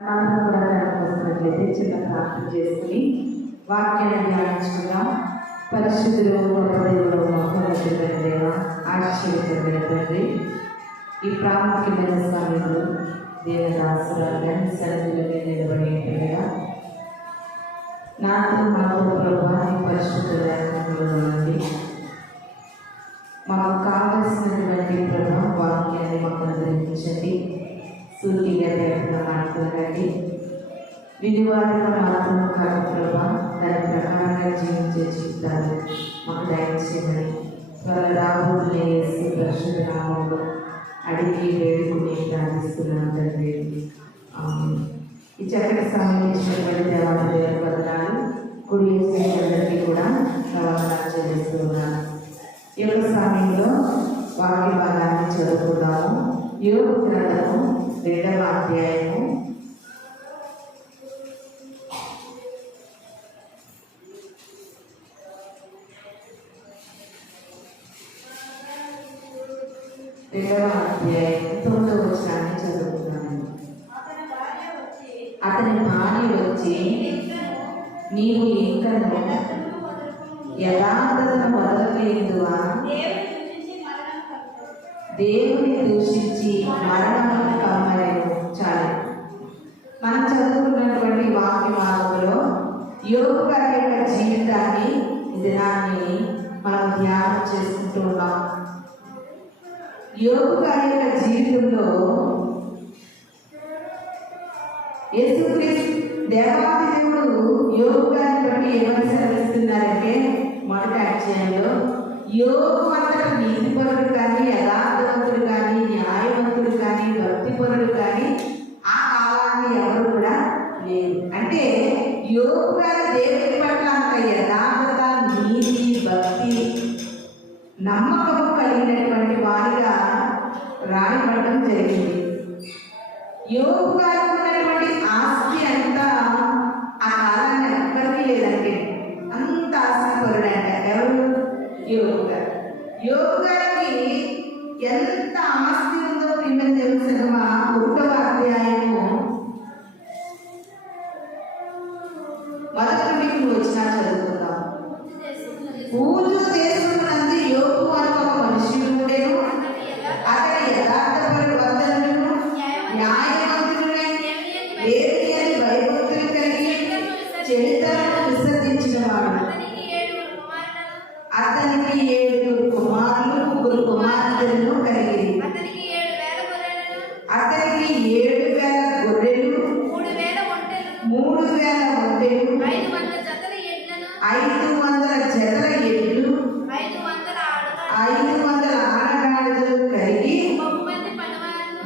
వస్తున్నట్లయితే చిన్న ప్రార్థన చేసుకుని వాక్యాన్ని ధ్యానించుకుందాం. పరిశుద్ధులు గొప్పదేవుడు మహోన్నతుడైన దేవ, ఆశ్చర్యకరమైన తండ్రి, ఈ ప్రాముఖ్యమైన సమయంలో దేవదాసురాలు సన్నిధిలో నిలబడి ఉండగా నాతో మాతో ప్రభావి పరిశుద్ధ లేఖనంలో నుండి మాకు కావలసినటువంటి ప్రభావ వాక్యాన్ని మాకు అనుగ్రహించండి. సూటిగా లేకుండా మాట్లాడండి. విధివారంగా మాత్రం కాదు ప్రభా, దాని ప్రకారంగా జీవించే జీవితాలు మాకు దయచేయమని వాళ్ళ రాబోతున్న యేసు పరిశుద్ధ నామములో అడిగి వేడుకుని ప్రార్థిస్తున్నాను తండ్రి. ఈ చక్కటి సమయం ఇచ్చినటువంటి దేవాలయ వందనాలు. కుడి అందరికీ కూడా వందనాలు చెల్లిస్తున్నాను. ఈ యొక్క సమయంలో వాక్య భాగాన్ని చదువుకుందాము. యోబు గ్రంథము 2వ అధ్యాయము 9వ వచనాన్ని చదువుతున్నాను. అతని భార్య వచ్చి, నీవు ఇంకను యథార్థతను వదలలేదువా? దేవుని దూషించి మరణం కమ్మరేను. చాలు. మనం చదువుకున్నటువంటి వాక్య మార్గంలో యోబు గారి యొక్క జీవితాన్ని, దినాన్ని మనం ధ్యానం చేసుకుంటూ ఉన్నాం. యోబు గారి యొక్క జీవితంలో యేసుక్రీస్తు దేవాది దేవుడు యోబు గారిని బట్టి ఏమని సెలవిస్తున్నారంటే, మొదటి అధ్యాయంలో యోబు అంతటా నీతిపరుడు కానీ, యథార్థవంతుడు కానీ, న్యాయవంతుడు కానీ, భక్తిపరుడు కానీ ఆ కాలాన్ని ఎవరు కూడా లేరు. అంటే యోబు గారు దేవుని పట్ల అంత యథార్థత, నీతి, భక్తి, నమ్మకం కలిగినటువంటి వారిగా రాయబడడం జరిగింది. యోబు గారు ఉన్నటువంటి ఆస్తి అంతా ఆ కాలాన్ని ఎవ్వరికీ లేదంటే అంత ఆస్తిపరుడంట. ఎవరు? యోబు గారు. యోబు గారికి ఎంత ఆస్తి ఉందో ప్రియమైన తెలుసమ్మా. 1వ అధ్యాయము 1 వచ్చినా చదువుకుందాం. ఊజు దేశమునందు యోబు అని ఒక మనుషుడు ఉండెను. అతడు యథార్థపరుడు, వదనుడు, న్యాయవంతుడై, దేవుని యందు భయభక్తులు కలిగి చెడుతనము విసర్జించినవాడు. అతనికి 7 కుమారులు, 3 కుమార్తెలను కలిగి, అతనికి 7,000 గొర్రెలు, 3,000 ఒంటెలు, 500 జతల ఎడ్లు, 500 ఆడగాడిదలు కలిగి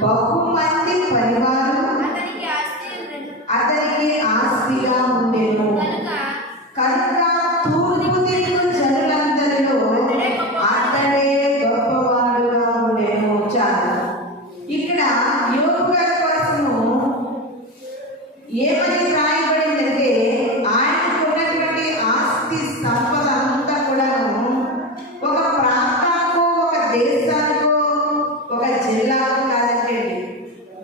బహుమంది పరివారం అతనికి ఆస్తిగా ఉండేను. కనుక తూర్పు దిక్కు జనులందరిలో అతడే గొప్పవాడుగా ఉండేను. చాలా. ఇక్కడ యోబు గారి కోసము ఏమని రాయబడిందంటే, ఆయనకు ఉన్నటువంటి ఆస్తి సంపద అంతా కూడాను ఒక ప్రాంతానికో, ఒక దేశానికో, ఒక జిల్లాకు కాదంటే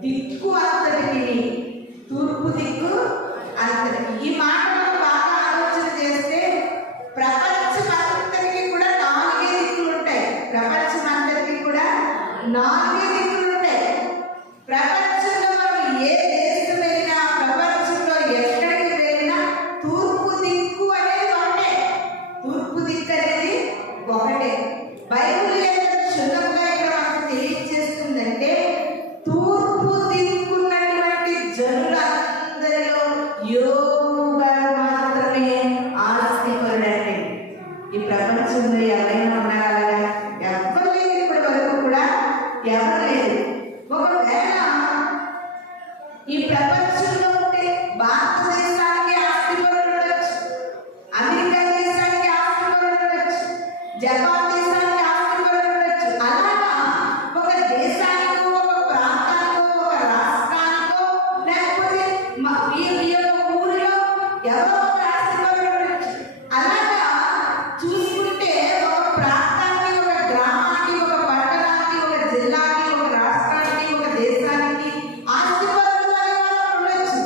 దిక్కు అంతటికి, తూర్పు దిక్కు అంతటికి. ఈ మాటలు బాగా ఆలోచన చేస్తే ప్రపంచం అంతటికి కూడా 4 దిక్కులు ఉంటాయి. ప్రపంచం అంతటికి కూడా 4 దిక్కులు ఉంటాయి. ప్రపంచంలో మనం ఏ దేశం వెళ్ళినా, ప్రపంచంలో ఎక్కడికి వెళ్ళినా తూర్పు దిక్కు అనేది ఒకటే. తూర్పు దిక్కు అనేది ఒకటే. బైబిల్ ఎంత క్షుణ్ణంగా ఇక్కడ మనకు తెలియజేస్తుందంటే, తూర్పు దిక్కున్నటువంటి జనులందరిలో యోబు గారు మాత్రమే ఆస్తిపరుడండి. ఈ ప్రపంచంలో ఎవరైనా ఉన్నారా? ఎవరు లేదు. ఇప్పటి వరకు కూడా ఎవరు లేదు. ఒకవేళ ఈ ప్రపంచంలో ఉంటే భారతదేశానికి ఆస్తిపరుడు ఉండొచ్చు, అమెరికా దేశానికి ఆస్తిపరుడు ఉండొచ్చు, జపాన్ దేశానికి ఆస్తిపరుడు ఉండొచ్చు. అలాగా ఒక దేశానికో, ఒక ప్రాంతానికో, ఒక రాష్ట్రానికో, లేకపోతే ఈ ఊరిలో ఎవరో ఒక ఆస్తిపరుడు ఉండొచ్చు. అలాగా చూసుకుంటే ఒక ప్రాంతానికి, ఒక గ్రామానికి, ఒక పట్టణానికి, ఒక జిల్లాకి, ఒక రాష్ట్రానికి, ఒక దేశానికి ఆస్తిపరులు ఉండొచ్చు.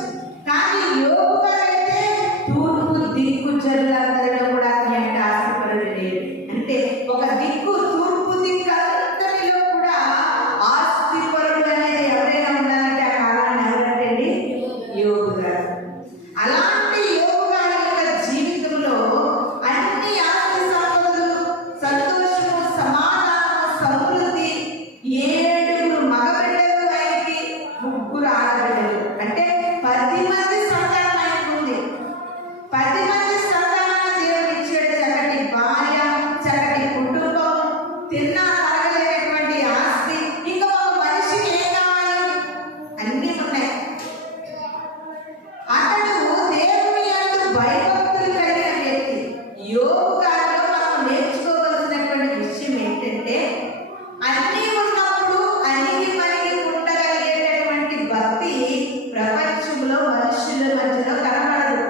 మధ్యలో కనబడదు.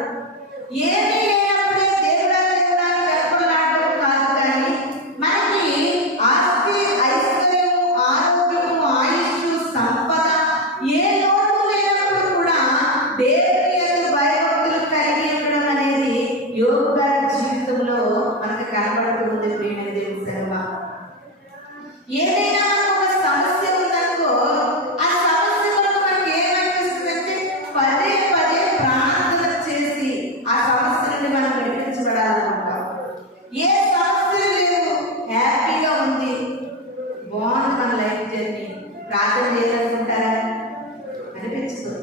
ఏమీ లేనప్పుడే దేవుడా దేవుడా అని వెతుకులాడటం కాదు, కానీ మనకి ఆస్తి, ఐశ్వర్యము, ఆరోగ్యము, ఆయుష్షు, సంపద ఏ లోటు లేనప్పుడు కూడా దేవుని యందు భయభక్తులు కలిగి ఉండడం అనేది యోబు గారి జీవితంలో మనకు కనబడుతుంది. ప్రియమైన దేవుని సేవ, ఏదైనా ఒక సమస్య ఉందనుకో, ఆ సమస్య వల్ల మనకి ఏమనిపిస్తుందంటే పదే పదే ప్రార్థన చేసి ఆ సమస్య నుండి మనం విడిపించబడాలనుకుంటాం. ఏ సమస్యలు లేవు, హ్యాపీగా ఉంది, బాగుంది మన లైఫ్ జర్నీ, ప్రార్థన చేయాలనుకుంటారా? అనిపించదు.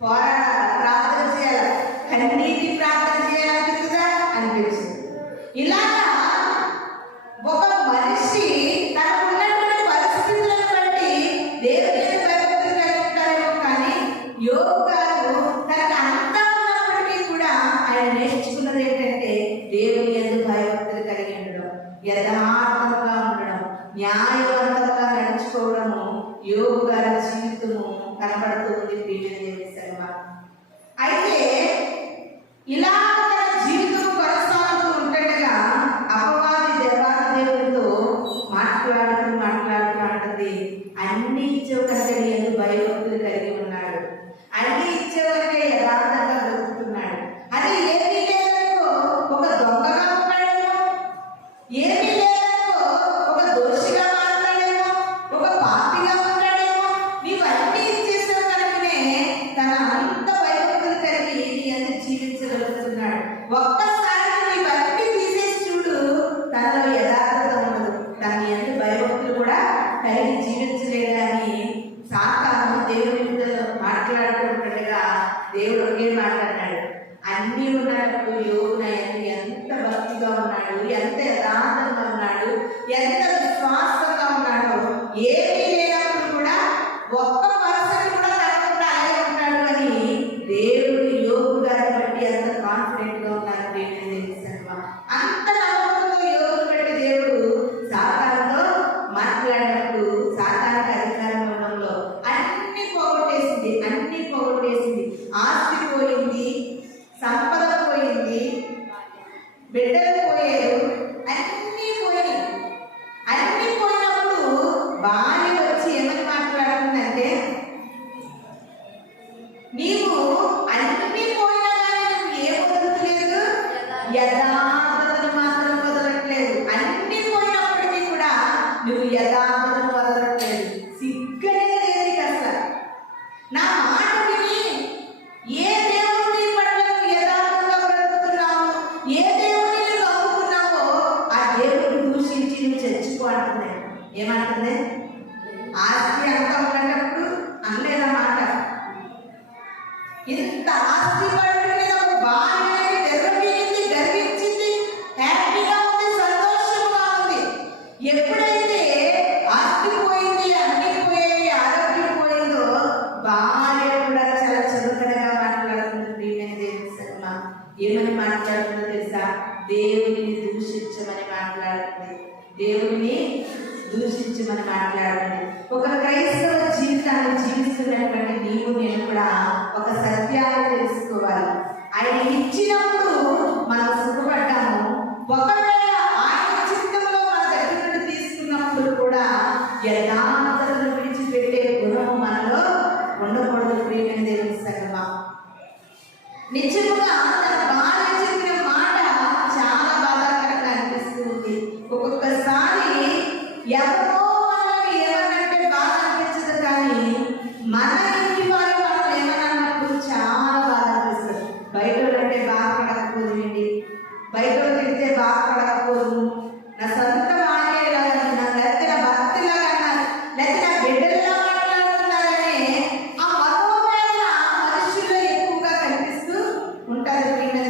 పోరాడాలి, ప్రార్థన చేయాలి, కన్నీటి ప్రార్థన చేయాలనిపిస్తుందా? అనిపించదు. ఇలాగా ఒక మనిషి తనకున్నటువంటి పరిస్థితులను బట్టి దేవుని యందు భయభక్తులు కలిగి ఉంటారేమో, కానీ యోబు గారు తనకు అంతా ఉన్నప్పటికీ కూడా ఆయన నేర్చుకున్నది ఏంటంటే దేవుని యందు భయభక్తులు కలిగి ఉండడం, యథార్థంగా ఉండడం, న్యాయవంతంగా నడుచుకోవడము యోబు గారి జీవితము కనబడుతుంది. ప్రియమైన దేవుని సేవ, అయితే ఇలా తన జీవితం కొనసాగుతూ ఉండగా అపవాది దేవుడితో మాట్లాడుతూ అంటది, అన్ని ఇచ్చేవ కంటే నీ భయభక్తులు కలిగి ఉన్నాడు, అన్ని ఇచ్చేవ కంటే యథార్థంగా బ్రతుకుతున్నాడు. అది ఏమీ లేదనుకో ఒక దొంగగా ఉంటాడేమో, ఏమీ లేదనుకో ఒక దోషిగా మాట్లాడేమో, ఒక పాపిగా ఉంటాడేమో, నీవు అన్ని ఇచ్చేసావు కనుకనే తన అంత భయభక్తులు కలిగి నీ అంత జీవించగలుగుతున్నాడు. ఒక్కసారి నీవన్నీ తీసేసి చూడు, తనలో యథార్థత ఉండదు, తన అంత భయభక్తులు కూడా కలిగి జీవించలేదని సాతాను దేవునితో మాట్లాడుతుండగా దేవుడు ఒకే మాట్లాడినాడు, అన్నీ ఉన్నప్పుడు యోబు ఎంత భక్తిగా ఉన్నాడు, ఎంత యథార్థంగా ఉన్నాడు, ఎంత విశ్వాసంగా ఉన్నాడో, ఏమీ లేనప్పుడు కూడా ఒక్క పర్సన్ కూడా తనకుండా అలాగే ఉంటాడు అని దేవుడు యోబు గారిని బట్టి ఎంత కాన్ఫిడెంట్ గా ఉన్నారు. అంత నమ్మకంతో యోబుని బట్టి దేవుడు సాతానుతో మాట్లాడినప్పుడు సాతానికి అధికారం ఉండడంలో అన్ని పోగొట్టేసింది. ఆస్తి పోయింది, సంపద పోయింది, బిడ్డలు పోయారు, అన్నీ పోయినాయి. అన్నీ పోయినప్పుడు భార్య వచ్చి ఏమని మాట్లాడుతుందంటే, నీవు అన్ని పోయినా కానీ నువ్వు ఏ వదలట్లేదు, యథార్థతను మాత్రం వదలట్లేదు. అన్ని పోయినప్పటికీ కూడా నువ్వు యథార్థతను వదలట్లేదు. సిగ్గనే లేదు అసలు. నా మాట విని ఏ దేవుని పట్ల నువ్వు యథార్థంగా బ్రతుకుతున్నావు, ఏ దేవుని నువ్వు నమ్ముకున్నావో ఆ దేవుడిని దూషించి నువ్వు చచ్చిపో అంటుంది. ఏమంటుంది? ఆస్తి అంతా ఉన్నప్పుడు అనలేదన్నమాట. ఇంత ఆస్తి పడుతుంది, ఒక భార్య గర్వించింది, హ్యాపీగా ఉంది, సంతోషంగా ఉంది. ఎప్పుడైతే ఆస్తి పోయింది, అన్ని పోయాయి, ఆరోగ్యం పోయిందో భార్య కూడా చాలా చురుకనగా మాట్లాడుతుంది. ప్రియమైన దేవుని సేవ, ఏమని మాట్లాడుతుందో తెలుసా? దేవుని దూషించమని మాట్లాడుతుంది. ఒక క్రైస్తవ జీవితాన్ని జీవిస్తున్నటువంటి నీవు నేను కూడా ఒక సత్యాన్ని తెలుసుకోవాలి. ఆయన ఇచ్చినప్పుడు మనం సుఖపడ్డాము, ఒకవేళ ఆయన చిత్తంలో మన దగ్గర నుండి తీసుకున్నప్పుడు కూడా యథార్థతను విడిచిపెట్టే గుణం మనలో ఉండకూడదు. ప్రియమైన దేవుని సంగమా, నిజంగా తన భార్య చెప్పిన మాట చాలా బాధాకరంగా అనిపిస్తుంది. ఒక్కొక్కసారి ఎవరో మనల్ని ఏమన్నంటే బాధ అనిపించదు, కానీ మన ఇంటి వారు మనం ఏమన్నప్పుడు చాలా బాధ అనిపిస్తుంది. బయట అంటే బాధపడకపోదు, బయట తిడితే బాధపడకపోదు, నా సొంత భార్య ఎలాగన్నా, లేకపోతే నా భర్తలాగా అన్నారు, లేకపోతే నా బిడ్డలుగా మాట్లాడుతున్నారనే ఆ మనోవేదన మనుషుల్లో ఎక్కువగా కనిపిస్తూ ఉంటుంది.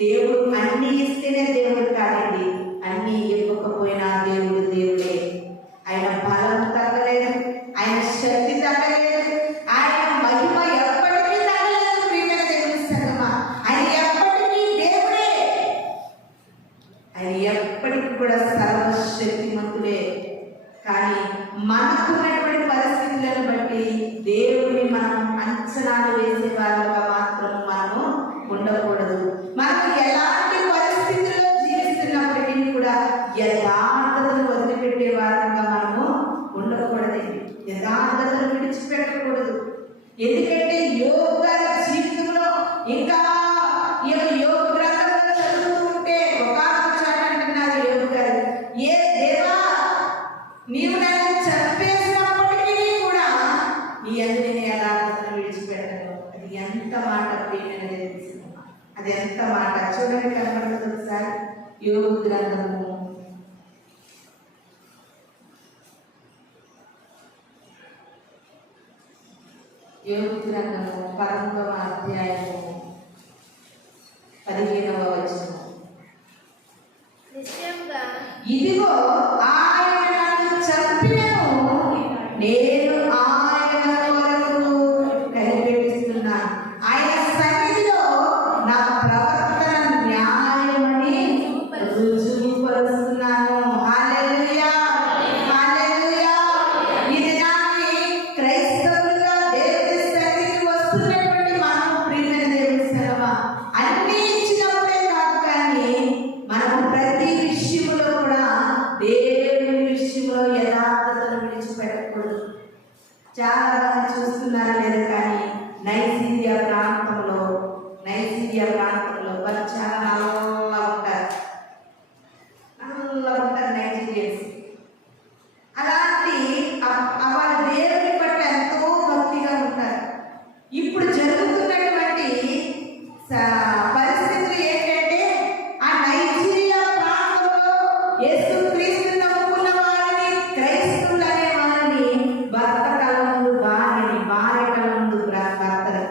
దేవుడు అన్ని ఇస్తేనే దేవుడు కాదండి, అన్ని ఇవ్వకపోయినా దేవుడు దేవుడే. ఆయన బలం తగ్గలేదు, ఆయన శక్తి తగ్గలేదు, ఆయన మహిమ ఎప్పటికీ తగ్గలేదు. ప్రియమైన దేవుని సంగమా, ఆయన ఎప్పటికీ దేవుడే, ఆయన ఎప్పటికీ కూడా సర్వశక్తిమంతుడే. కానీ మనకున్నటువంటి పరిస్థితులను బట్టి దేవుడిని మనం అంచనాలు వేసే వాళ్ళగా మాత్రం మనము ఉండకూడదు. మనం ఎలాంటి పరిస్థితుల్లో జీవిస్తున్నప్పటికీ కూడా యథార్థతను వదిలిపెట్టే వారంగా మనము ఉండకూడదండి, యథార్థతను విడిచిపెట్టకూడదు. ఎందుకంటే యోబు గారి జీవితంలో ఇంకా యోబు గ్రంథంలో చదువుతూ ఉంటే ఒకానొక చోట అంటున్నారు యోబు గారు, ఏ దేవా నీవు నన్ను చంపేసినప్పటికీ కూడా నీ యందు నేను యథార్థతను విడిచిపెట్టను. అది ఎంత మాట ప్రియమైన దేవుని సంగమా, అది ఎంత మాట చూడండి, కనబడుతుంది ఒకసారి యోబు గ్రంథము 11వ అధ్యాయము 15వ వచనం. ఇదిగో ఆయన నన్ను చంపినను నేను ఆయన కొరకు కనిపెట్టిస్తున్నాను, ఆయన సన్నిధిలో నా ప్రవర్తన న్యాయమని రుజువుపరుస్తున్నాను. హల్లెలూయా, హల్లెలూయా. ఇది నాకు క్రైస్తవులుగా దేవుని సన్నిధికి వస్తున్నటువంటి మనం ప్రియమైన దేవుని సంగమా, అన్ని ఇచ్చినప్పుడే కాదు, కానీ మనం ప్రతి విషయంలో కూడా దేవుని విషయంలో యథార్థతను విడిచిపెట్టకూడదు. చాలా మంది చూస్తున్నారు లేదు, కానీ నైజీరియా ప్రాంతంలో వాళ్ళు చాలా నల్లగా ఉంటారు నైజీరియన్స్. అలాంటి వాళ్ళ దేవుని పట్ల ఎంతో భక్తిగా ఉంటారు. ఇప్పుడు జరుగుతున్నటువంటి పరిస్థితులు ఏంటంటే, ఆ నైజీరియా ప్రాంతంలో యేసుక్రీస్తుని నమ్ముకున్న వారిని, క్రైస్తవులు అనే వారిని భర్త కళ్ళ ముందు భార్యని, భార్య కళ్ళ ముందు భర్తని,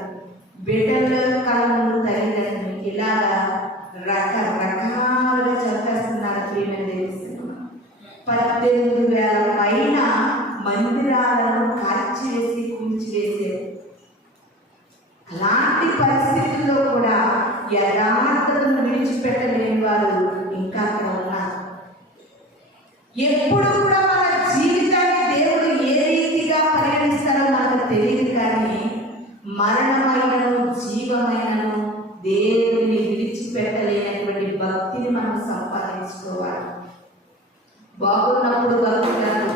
బిడ్డల కళ్ళ ముందు తల్లిదండ్రులని ఇలాగా రకరకాలుగా చంపేస్తున్నారు. ప్రియమైన దేవుని సంగమా, 18,000 పైన మందిరాలను కాల్చివేసి కూల్చివేసారు. అలాంటి పరిస్థితుల్లో కూడా యథార్థతను విడిచిపెట్టలేని వారు ఇంకా అక్కడ ఉన్నారు. ఎప్పుడు కూడా మన జీవితాన్ని దేవుడు ఏ రీతిగా పరిగణిస్తారో మనకు తెలియదు, కానీ మరణమైనను జీవమైనను దేవుడిని విడిచిపెట్టలేనటువంటి భక్తిని మనం సంపాదించుకోవాలి. బాగున్నప్పుడు భక్తి కాదు,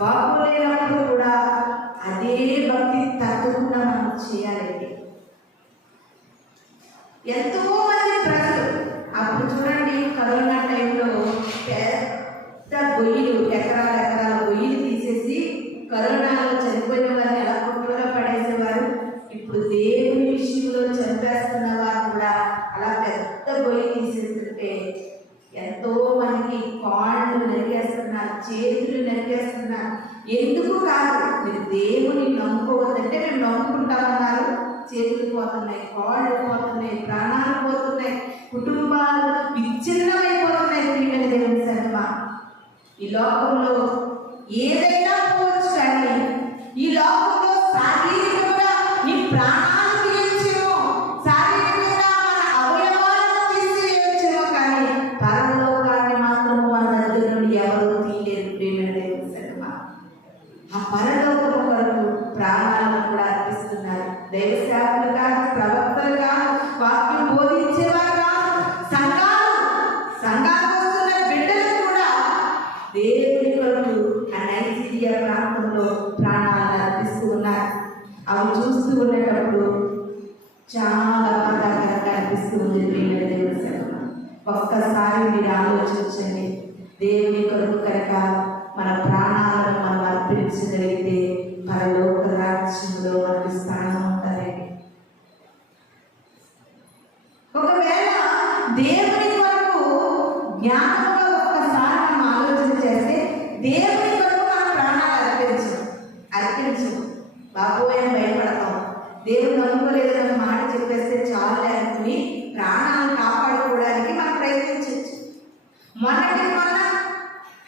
బాగులేనప్పుడు కూడా అదే భక్తి తగ్గకుండా మనం చేయాలండి. ఎంతో మంది ప్రజలు అప్పుడు చూడండి, కరోనా టైంలో పెద్ద గొయ్యిలు, ఎకరాల గొయ్యిలు తీసేసి కరోనాలో చనిపోయిన వారిని ఎలా కుక్కలుగా పడేసేవారు. ఇప్పుడు దేవుని విషయంలో చంపేస్తున్న వారు కూడా అలా పెద్ద గొయ్యి తీసేస్తుంటే ఎంతో మందికి కాళ్ళు నరికేస్తున్నారు, చేతులు నరికేస్తున్నారు. ఎందుకు కాదు, మీరు దేవుని నమ్ముకోవద్దంటే మేము నమ్ముకుంటామన్నారు, చేతులు పోతున్నాయి, కాళ్ళు పోతున్నాయి, ప్రాణాలు పోతున్నాయి, కుటుంబాలు విచ్ఛిన్నమైపోతున్నాయి. ప్రియమైన దేవుని సంగమా, ఈ లోకంలో ఏదైనా పోవచ్చు, కానీ ఈ లోకంలో శారీరకంగా నీ ప్రాణాలు తీయచ్చేమో, శారీరకంగా మన అవయవాలను తీసివేయచ్చేమో, కానీ పరలోకాన్ని మాత్రం మన దగ్గర నుండి ఎవరు తీయలేరు. ప్రియమైన దేవుని సంగమా, ఆ పరలోకం కొరకు ప్రాణాలను కూడా అర్పిస్తున్నారు. దైవ సేవకులు కాదు, ప్రవక్తలు కాదు, వాక్యం బోధించేవారు కాదు, సంఘాలు వస్తున్న బిడ్డలు కూడా దేవుని కొరకు ఆ నైజీరియా ప్రాంతంలో ప్రాణాలను అర్పిస్తూ ఉన్నారు. అవి చూస్తూ ఉండేటప్పుడు చాలా బాధాకరంగా అనిపిస్తూ ఉంది. ప్రియమైన దేవుని సంగమా, ఒక్కసారి మీరు ఆలోచించండి. దేవుని కొరకు కనుక మన ప్రాణాలను మనం అర్పించగలిగితే పరలోక రాజ్యంలో మనకి స్థానం ఉంటుందండి. ఒకవేళ దేవుని కొరకు జ్ఞానంగా ఒక్కసారి మనం ఆలోచన చేస్తే, దేవుని కొరకు మన ప్రాణాలు అర్పించు బాబోయని భయపడతాం. దేవుడు నమ్ముకోలేదని మాట చెప్పేస్తే చాలా అనుకుని ప్రాణాలను కాపాడుకోవడానికి మనం ప్రయత్నించవచ్చు. మొన్న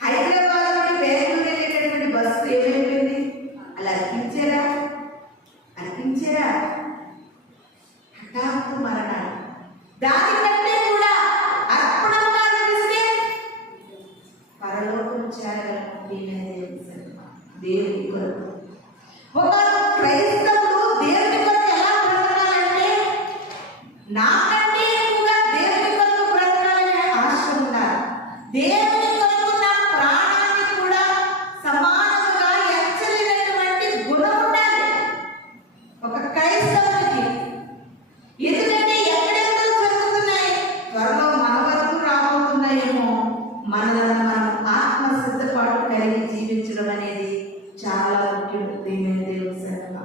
హైదరాబాద్ నుండి బెంగళూరు వెళ్ళేటటువంటి బస్సు ఏమైపోయింది? అలా అర్పించారా హఠాత్తు మరణాలు. దానికంటే కూడా అర్పణంగా అనిపిస్తే పరలోకం చేరగలం. దేవుని కొరకు ఒక క్రైస్తవుడు దేవుని కొరకు ఎలా బ్రతకాలంటే, నాకంటే ఎక్కువగా దేవుని కొరకు బ్రతకాలనే ఆశ ఉండాలి. దేవుని కొరకు నా ప్రాణాన్ని కూడా సమానంగా ఎంచలేనటువంటి గుణం ఉండాలి ఒక క్రైస్తవునికి. ఎందుకంటే ఎక్కడెక్కడ జరుగుతున్నాయి, త్వరలో మన వరకు రాబోతున్నాయేమో, మనలను మనం ఆత్మ సిద్ధపాటు కలిగి జీవించడం అనేది చాలా ముఖ్యం. దేవుని సేవ.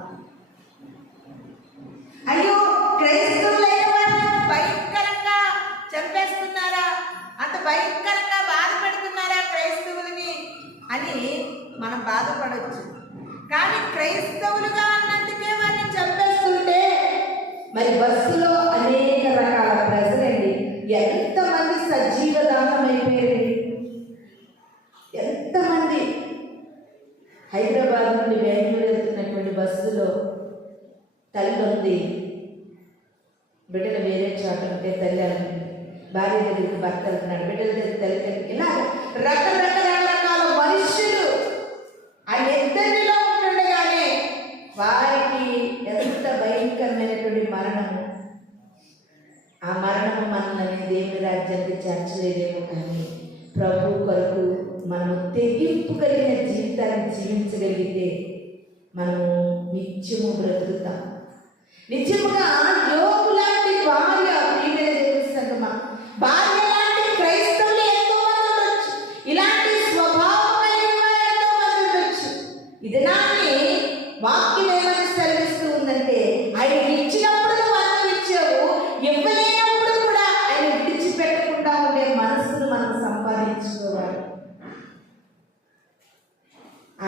అయ్యో, క్రైస్తవులైన వారిని భయంకరంగా చంపేస్తున్నారా, అంత భయంకరంగా బాధపెడుతున్నారా క్రైస్తవులని అని మనం బాధపడవచ్చు. కానీ క్రైస్తవులుగా అన్నందుకే వారిని చంపేస్తుంటే మరి బస్సులో అనేక రకాల ప్రజలండి, ఎంతమంది సజీవ దానం అయిపోయారండి. ఎంతమంది హైదరాబాద్ నుండి బెంగళూరు వెళ్తున్నటువంటి బస్సులో తల్లి ఉంది, బిడ్డలు వేరే చోట ఉంటే తల్లి అంటుంది, భార్య దగ్గరికి భర్త వెళ్తున్నాడు, బిడ్డల దగ్గర తల్లి, ఇలా రకరకాల మనుషులు ఆ ఇద్దరిలో ఉంటుండగానే వారికి ఎంత భయంకరమైనటువంటి మరణము. ఆ మరణము మనల్ని దేవుని రాజ్యానికి చేర్చలేదేమో, కానీ ప్రభు కొరకు మనము తెగింపు కలిగిన జీవితాన్ని జీవించగలిగితే మనము నిత్యము బ్రతుకుతాం. నిజముగా యోగు లాంటి భార్య, ప్రియమైన దేవుని సంగమా, భార్య లాంటి క్రైస్తవులు ఎంతో మంది ఉండొచ్చు, ఇలాంటి స్వభావం కలిగిన వారు ఎంతో మంది ఉండొచ్చు. ఇది నాన్ని వాక్యం ఏమని సెలవిస్తూ ఉందంటే, ఆయన ఇచ్చినప్పుడు నువ్వు అన్నం ఇచ్చావు, ఇవ్వలేనప్పుడు కూడా ఆయన విడిచిపెట్టకుండా ఉండే మనసును మనం సంపాదించుకోవాలి.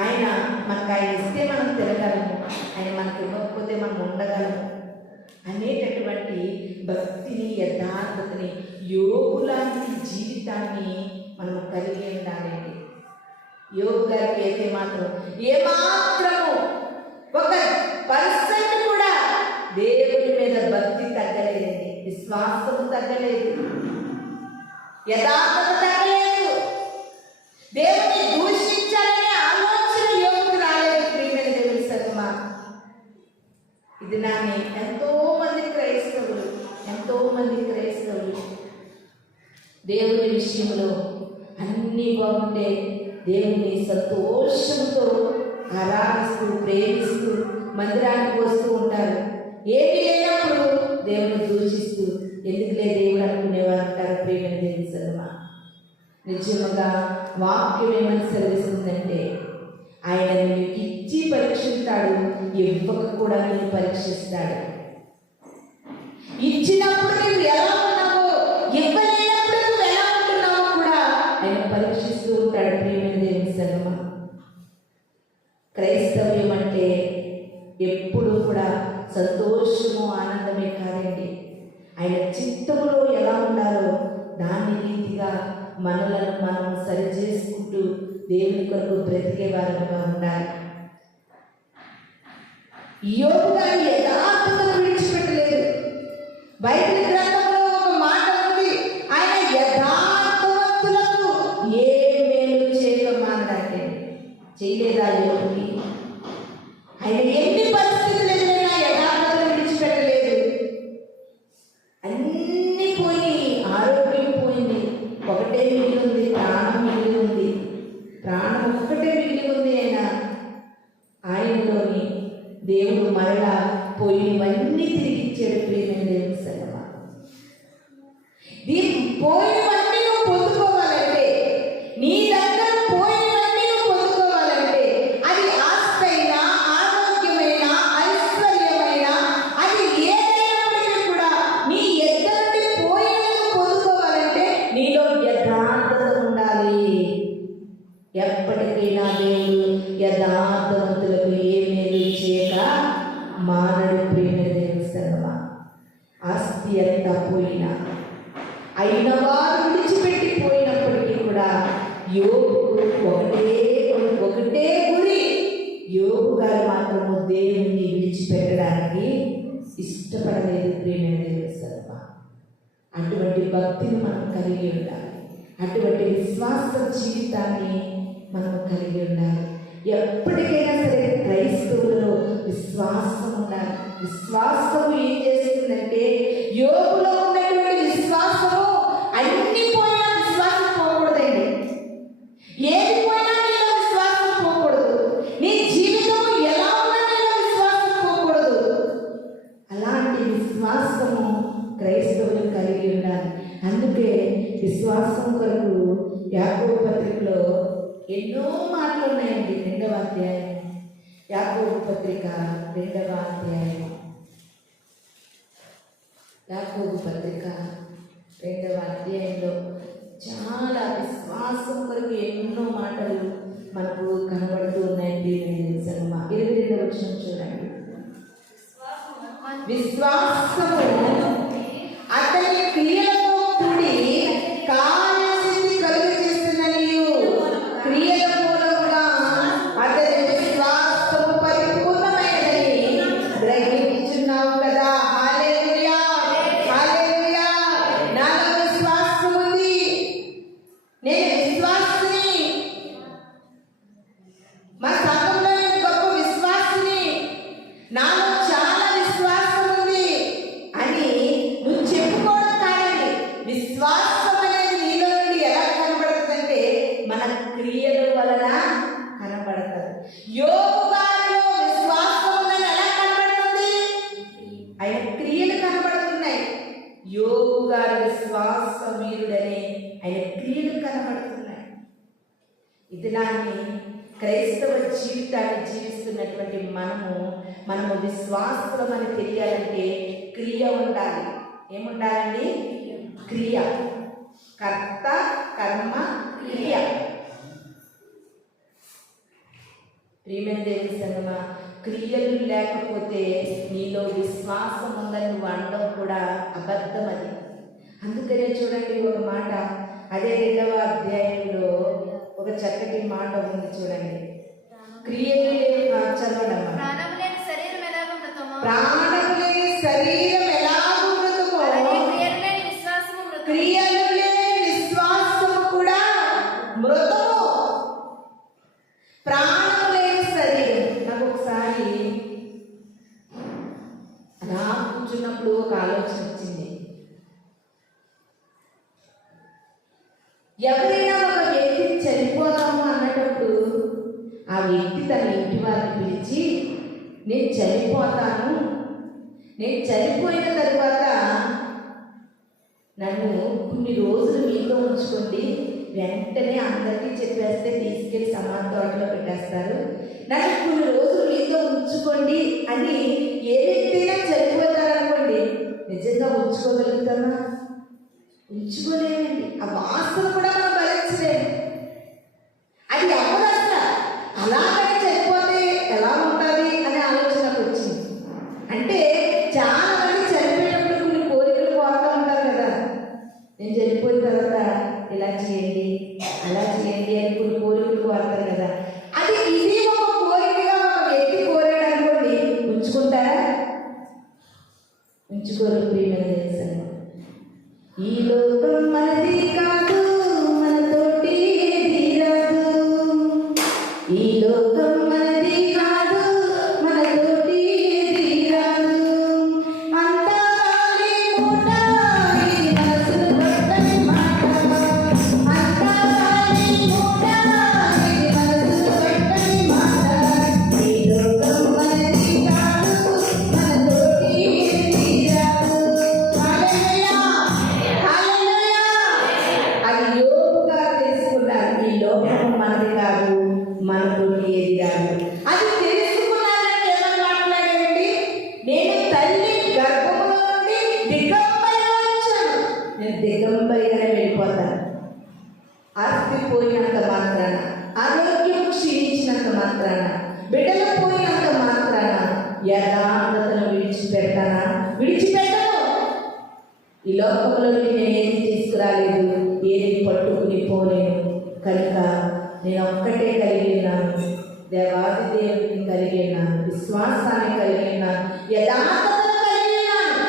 ఆయన మనకు ఆయన ఇస్తే మనం తినగలము, ఆయన మనకు ఇవ్వకపోతే మనం ఉండగలము అనేటటువంటి భక్తిని, యథార్థతని, యోగు లాంటి జీవితాన్ని మనం కలిగి ఉండాలండి. యోగు గారికి అయితే మాత్రం ఏమాత్రము 1% కూడా దేవుని మీద భక్తి తగ్గలేదండి, విశ్వాసం తగ్గలేదు, యథార్థత తగ్గలేదు, దేవుని దూషించాలనే ఆలోచన యోగుకు రాలేదు. ప్రియమైన దేవుని సంగమా, ఇది నాని ఎంతో మంది క్రైస్తవులు దేవుని విషయంలో అన్నీ బాగుంటే దేవుని సంతోషంతో ఆరాధిస్తూ ప్రేమిస్తూ మందిరానికి వస్తూ ఉంటారు. ఏమి లేనప్పుడు దేవుని దూషిస్తూ ఎందుకులే దేవుడు అనుకునేవారు అంటారు. ప్రియమైన దేవుని సంగమా, నిజముగా వాక్యం ఏమని సెలవిస్తుందంటే, ఆయన నిన్ను ఇచ్చి పరీక్షిస్తాడు, ఇవ్వక కూడా నిన్ను పరీక్షిస్తాడు. ఇచ్చినప్పుడు నువ్వు ఎలా ఉన్నావో, ఇవ్వలేనప్పుడు నువ్వు ఎలా ఉంటున్నావో కూడా ఆయన పరీక్షిస్తూ ఉంటాడు. ప్రియమైన దేవుని సంగమా, క్రైస్తవ్యం అంటే ఎప్పుడు కూడా సంతోషము ఆనందమే కాదండి, ఆయన చిత్తములో ఎలా ఉండాలో దాని రీతిగా మనలను మనం సరిచేసుకుంటూ దేవుని కొరకు బ్రతికే వారుగా ఉండాలి. యోగు గారు యథార్థతను విడిచిపెట్టలేదు. బైబిల్ గ్రంథంలో ఒక మాట ఉంది, ఆయన యథార్థవంతులకు ఏ మేలు చేయమానడంటే చేయలేదా యోగుని? ఆయన ఎన్ని పరిస్థితులు ఎదురైనా యథార్థతను విడిచిపెట్టలేదు. అన్నీ పోయి, ఆరోగ్యం పోయింది, ఒకటే మిగిలి ఉంది, ప్రాణం మిగిలి ఉంది, ప్రాణం ఒక్కటే మిగిలి ఉంది. ఆయనలోని దేవుడు మరలా పోయినవన్నీ తిరిగి ఇచ్చాడు. ప్రియమైన దేవుని సంగమా, పోయినవన్నీ నువ్వు పొందుకోవాలంటే, నీ దగ్గర పోయినవన్నీ నువ్వు పొందుకోవాలంటే, అది ఆస్తైనా, ఆరోగ్యమైన, ఐశ్వర్యమైన, అది ఏదైనప్పటికీ కూడా నీ ఎద్దరి పోయినవి పొందుకోవాలంటే నీలో యథార్థత ఉండాలి. ఎప్పటికైనా దేవుడు యథార్థవంతులకు ఏ మేలు చేయక మానడు. ప్రియమైన దేవుని సంగమా, ఆస్తి అంతా పోయినా, అయిన వారు విడిచిపెట్టిపోయినప్పటికీ కూడా యోబుకు ఒకటే గురి. యోబు గారు మాత్రము దేవుణ్ణి విడిచిపెట్టడానికి ఇష్టపడలేదు. ప్రేమైన దేవుని అటువంటి భక్తిని మనం కలిగి ఉండాలి. అటువంటి విశ్వాస జీవితాన్ని మనం కలిగి ఉండాలి. ఎప్పటికైనా సరే క్రైస్తవులలో విశ్వాసం ఉండాలి. విశ్వాసము ఏం చేస్తుందంటే, యోబులో ఉన్నటువంటి విశ్వాసము అన్ని పోయినా విశ్వాసం పోకూడదండి. ఏది పోయినా నీలో విశ్వాసం పోకూడదు. నీ జీవితం ఎలా ఉన్నా నీలో విశ్వాసం పోకూడదు. అలాంటి విశ్వాసము క్రైస్తవులు కలిగి ఉండాలి. అందుకే విశ్వాసం కొరకు యాకోబు పత్రికలో ఎన్నో మాటలు ఉన్నాయండి. 2వ అధ్యాయం, యాకోబు పత్రిక 2వ అధ్యాయం, యాకోబు పత్రిక 2వ అధ్యాయంలో చాలా విశ్వాసం కొరకు ఎన్నో మాటలు మనకు కనబడుతూ ఉన్నాయండి. 22వ వచనం చూడండి. విశ్వాసము అతని క్రియలతో కూడి కార్యసిద్ధి కలుగజేస్తున్ననియు, క్రియల మూలముగా అతని విశ్వాసము పరిపూర్ణమైనదని గ్రహించున్నావు కదా. హల్లెలూయా, హల్లెలూయా. నాలో విశ్వాసం ఉంది, నేను విశ్వాసిని, మా సంఘంలో నేను గొప్ప విశ్వాసిని, నాలో చాలా విశ్వాసం ఉంది అని నువ్వు చెప్పుకోవడం కాదండి. విశ్వాసం అనేది నీలో నుండి ఎలా కనబడుతుందంటే మన క్రియల వలన కనబడుతుంది. యోబు గారిలో విశ్వాసం ఉందని ఎలా కనబడుతుంది? ఆయన క్రియలు కనబడుతున్నాయి. యోబు గారి విశ్వాసవీరుడనే ఆయన క్రియలు కనబడుతున్నాయి. ఇదిలాన్ని క్రైస్తవ జీవితాన్ని జీవిస్తున్నటువంటి మనము విశ్వాసులమని తెలియాలంటే క్రియ ఉండాలి. ఏముండాలండి? క్రియ. కర్త, కర్మ, క్రియ. ప్రియమైన దేవుని సంగమా, క్రియలు లేకపోతే నీలో విశ్వాసం ఉందని నువ్వు అనడం కూడా అబద్ధం. అది అందుకనే చూడండి ఒక మాట, అదే 2వ అధ్యాయంలో ఒక చక్కటి మాట ఉంది చూడండి. క్రియలు లేని చదవడం. ప్రాణము లేని శరీరం ఎలాగూ మృతమో క్రియలు లేని విశ్వాసము కూడా మృతము. ప్రాణము లేని శరీరం. నాకు ఒకసారి అలా కూర్చున్నప్పుడు ఒక ఆలోచన వచ్చింది. ఎవరైనా ఒక వ్యక్తి చనిపోతాము అన్నప్పుడు ఆ వ్యక్తి తన ఇంటి వారిని పిలిచి, నేను చనిపోతాను, నేను చనిపోయిన తరువాత నన్ను కొన్ని రోజులు మీతో ఉంచుకోండి, వెంటనే అందరికీ చెప్పేస్తే తీసుకెళ్ళి సమాధి తోటలో పెట్టేస్తారు, నన్ను కొన్ని రోజులు మీతో ఉంచుకోండి అని ఏ వ్యక్తి అయినా చనిపోతారనుకోండి, నిజంగా ఉంచుకోగలుగుతామా? ఉంచుకోలేమండి. ఆ వాసన కూడా మనం భరించలేము. అది ఎవరు అసలు అలాగని చనిపోతే ఎలా ఉంటుంది అనే ఆలోచనకు వచ్చింది. అంటే చాలా మంది చనిపోయినప్పుడు కొన్ని కోరికలు కోరుతూ ఉంటారు కదా. నేను చనిపోయిన తర్వాత ఇలా చేయండి, అలా చేయండి అని కొన్ని కోరికలు కోరుతారు కదా. అది ఇది ఒక కోరికగా ఒక వ్యక్తి కోరాడు అనుకోండి, ఉంచుకుంటారా? ఉంచుకోరు. ప్రియమైన దేశం, ఈ లోకం మనది కాదు, మనతోటి ఏది రాదు. ఈ లోకం మనది కాదు, మనతోటి ఏది రాదు. అంతా వారి మూట, ఇది మనసును పట్టని మాట. అంతా వారి మూట, ఇది మనసును పట్టని మాట. ఈ లోకం మనది కాదు, మనతోటి ఏది రాదు. హల్లెలూయా, హల్లెలూయా. అది యోబుగా తెలుసుకున్నారు. ఈ లోకం మనది కాదు, మనతోటి ఏది రాదు. అది తెలుసుకున్నారని ఎవరు మాట్లాడారండి? నేను తల్లి గర్భంలో నుండి దిగంబరిగా వచ్చాను, నేను దిగంబరిగానే వెళ్ళిపోతాను. ఆస్తి పోయినంత మాత్రాన, ఆరోగ్యం క్షీణించినంత మాత్రాన, బిడ్డలు పోయినంత మాత్రాన యథార్థతను విడిచిపెడతానా? విడిచిపెట్టను. ఈ లోకంలోకి నేను ఏది తీసుకురా తీసుకురాలేదు, ఏది పట్టుకుని పోలేను. కనుక నేను ఒక్కటే కలిగి ఉన్నాను, దేవాది దేవుడిని కలిగి ఉన్నాను, విశ్వాసాన్ని కలిగి ఉన్నాను, యథార్థతను కలిగి ఉన్నాను.